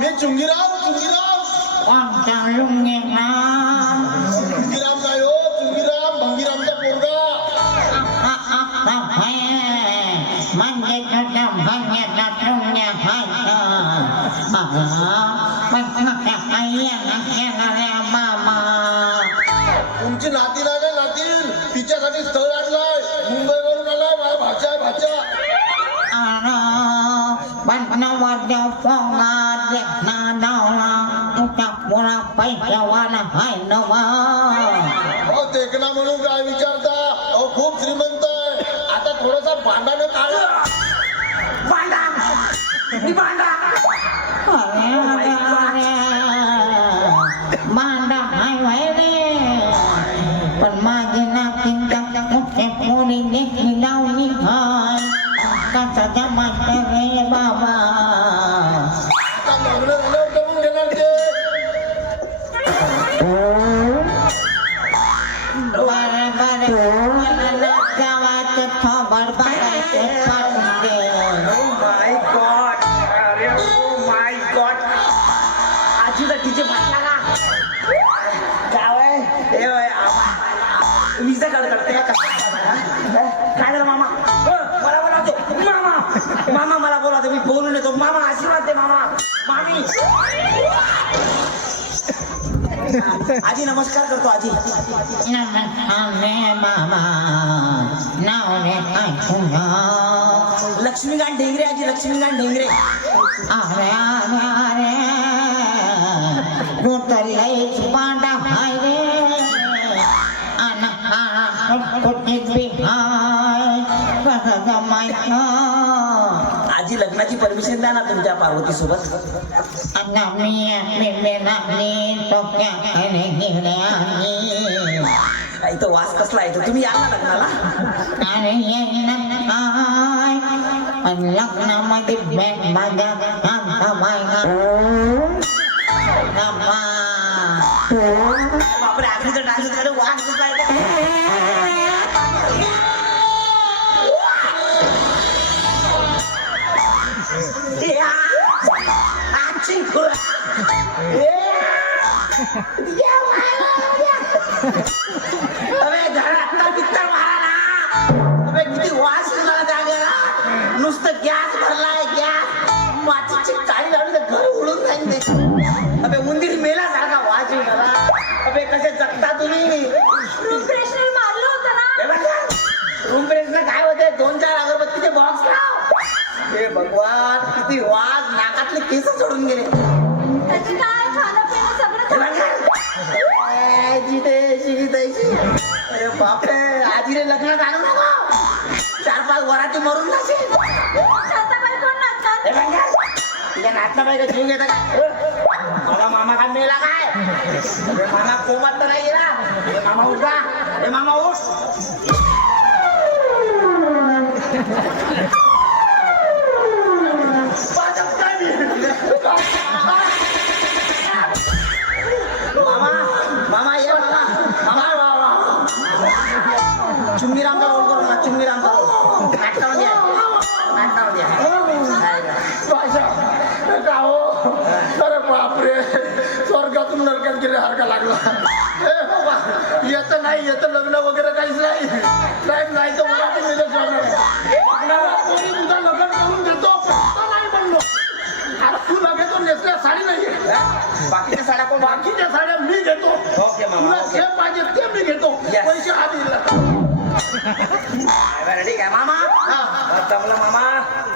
मी चुंगीराम काय हो चुंगीराम भंगीरामचा पोरगा तुमची नाती नाही ना नातीन तिच्यासाठी स्थळ आणलाय मुंबईवरून आलाय माझा भाचा भाचा देखना म्हणून काय विचारता अहो खूप श्रीमंत आहे आता थोडासा भांडानं काढा पण माझे नातींच्या मोठी देखील लावणी हाय कसा जमायचा रे बाबा आता लग्न झाल्यावर करून घेणार ते गावात खबर बघायचे आजीला तिचे भात लागा विजा करते काय झालं मामा मला बोलावतो मामा मामा मला बोलावतो मी बोलून येतो मामा आशीर्वाद दे मामा मामी आजी नमस्कार करतो आजी लक्ष्मीकांत ढेंगरे आजी लक्ष्मीकांत ढेंगरे तू तर लईच पांडा हाय रे आजी लग्नाची परमिशन द्या ना तुमच्या पार्वती सोबत इथं वास कसला आहे तुम्ही या ना लग्नाला लग्नामध्ये बापरे आखरीचा डान्स कडे वास कसला आहे अबे घरात पित्तर मारा ना अबे किती वास निघाला त्या घरात नुसतं गॅस भरलाय गॅस मातीची काळी लावली तर घर उडून जाईल ते अबे उंदीर मेल्यासारखा वास निघाला अबे कसे जगता तुम्ही रूम फ्रेशनर मारलं होतं ना रूम फ्रेशनर काय होते 2-4 अगरबत्तीचे बॉक्स लाव हे भगवान किती वास नाकातले केस सोडून गेले त्याची काय खाणं पिणं सगळं अरे बापरे आजीने लग्नात आणू नको 4-5 वराती मरून जाशील शांताबाई कोण नाचतात तुझ्या नाचनाबाई का जीव घेता काय मला मामा काय मेला काय मामा कोमात तर नाही गेला मामा उठ का मामा उठ मामा ये मामा चुंगीरामचा रोल करू ना चुंगीरामचा रोल नाटकामध्ये अरे बापरे स्वर्गातून नरकात गेल्यासारखा लागला येत नाही येत लग्न वगैरे काहीच नाही नाही तर मराठी मेलं तुझं लग्न करून देतो नाही म्हणलो तू लगेच नेसल्या साडी नाही बाकीच्या साड्या कोण बाकीच्या साड्या मी घेतो ओके मामा तुला जे पाहिजे ते मी घेतो पैसे आधी रेडी काय मामा जमलं मामा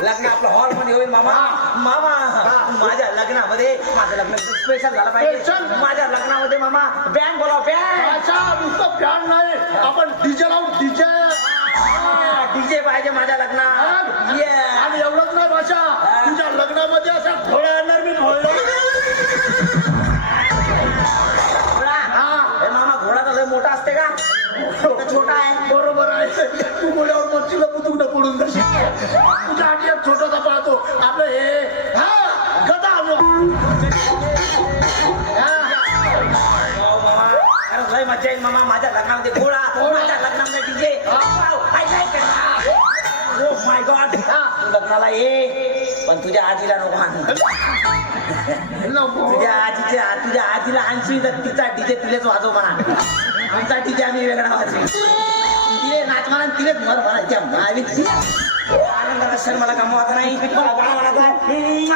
लग्न आपलं हॉल मध्ये होईल मामा मामा माझ्या लग्नामध्ये माझं लग्न स्पेशल झालं पाहिजे माझ्या लग्नामध्ये मामा बँड बोलाव बँड नुसतं बँड नाही आपण डीजे लावून डीजे पाहिजे माझ्या लग्नात आणि एवढंच नाही भाषा तुझ्या लग्नामध्ये असा घोडा आणणार मी घोडा मामा घोडा तर मोठा असते का छोटा आहे बरोबर आहे तू घोड्यावर मच्छीला पुतुकडं पडून जाशील तुझ्या आधी एक छोटासा पाहतो आपलं हे गदा आणू लय मजा येईल मामा माझ्या लग्नामध्ये घोडा माझ्या लग्नामध्ये डीजे लग्नाला ये पण तुझ्या आजीला नको आणू नको तुझ्या आजीला आणशील तर तिचा डीजे तिलेच वाजव म्हणा आमचा डीजे आम्ही वेगळा वाजव तिने नाच म्हणा तिनेच मर म्हणायच्या आनंदाला सर मला कमवायचा नाही मला गाणं म्हणायचं आहे.